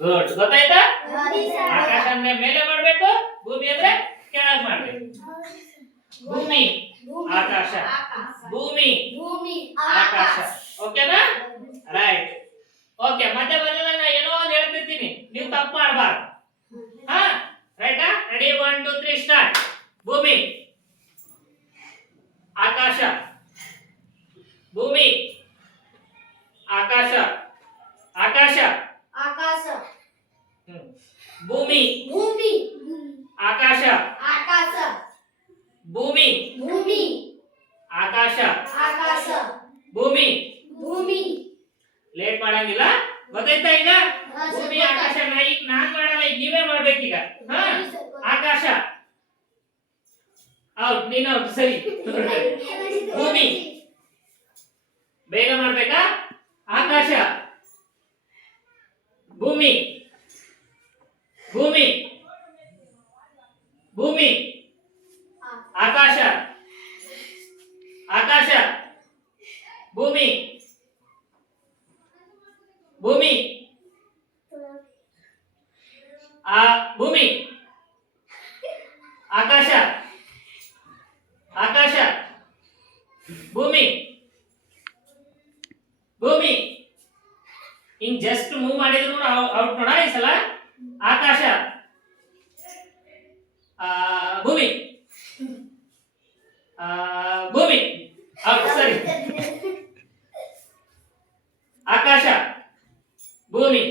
good ಗೊತ್ತಾಯ್ತಾ ಆಕಾಶ ಅಂದ್ರೆ ಮೇಲೆ ಮಾಡಬೇಕು ಭೂಮಿ ಅಂದ್ರೆ ಕೆಳಗೆ ಮಾಡಬೇಕು ಭೂಮಿ ಆಕಾಶ ಭೂಮಿ ಆಕಾಶ ಓಕೆನಾ ರೈಟ್ ಓಕೆ ಮತ್ತೆ ಬಂದಾಗ ನಾ ಏನೋ ಒಂದು ಹೇಳ್ತಿರ್ತೀನಿ ನೀವು ತಪ್ಪು ಮಾಡಬಾರ್ದು ಹಾ ರೈಟಾ ರೆಡಿ 1 2 3 ಸ್ಟಾರ್ಟ್ ಭೂಮಿ ಆಕಾಶ ಭೂಮಿ ಆಕಾಶ ಆಕಾಶ ಆಕಾಶ ಭೂಮಿ ಭೂಮಿ ಆಕಾಶ ಆಕಾಶ ಭೂಮಿ ಭೂಮಿ ಆಕಾಶ ಆಕಾಶ ಭೂಮಿ ಭೂಮಿ ಲೇಟ್ ಮಾಡಂಗಿಲ್ಲ ಗೊತ್ತಾಯ್ತಾ ಈಗ ಭೂಮಿ ಆಕಾಶ ನಾನ್ ಮಾಡಲ್ಲ ಈಗ ನೀವೇ ಮಾಡ್ಬೇಕೀಗ ಹಾ ಆಕಾಶ ಔಟ್ ನೀನು ಔಟ್ ಸರಿ ಭೂಮಿ ಬೇಗ ಮಾಡ್ಬೇಕಾ ಆಕಾಶ ಭೂಮಿ ಭೂಮಿ ಭೂಮಿ ಆಕಾಶ ಆಕಾಶ ಭೂಮಿ ಭೂಮಿ ಭೂಮಿ ಆಕಾಶ ಆಕಾಶ ಭೂಮಿ ಭೂಮಿ ಹಿಂಗ್ ಜಸ್ಟ್ ಮೂವ್ ಮಾಡಿದ್ರು ಔಟ್ ನೋಡ ಈ ಸಲ ಆಕಾಶ ಭೂಮಿ ಭೂಮಿ ಔಟ್ ಸರಿ ಆಕಾಶ ಭೂಮಿ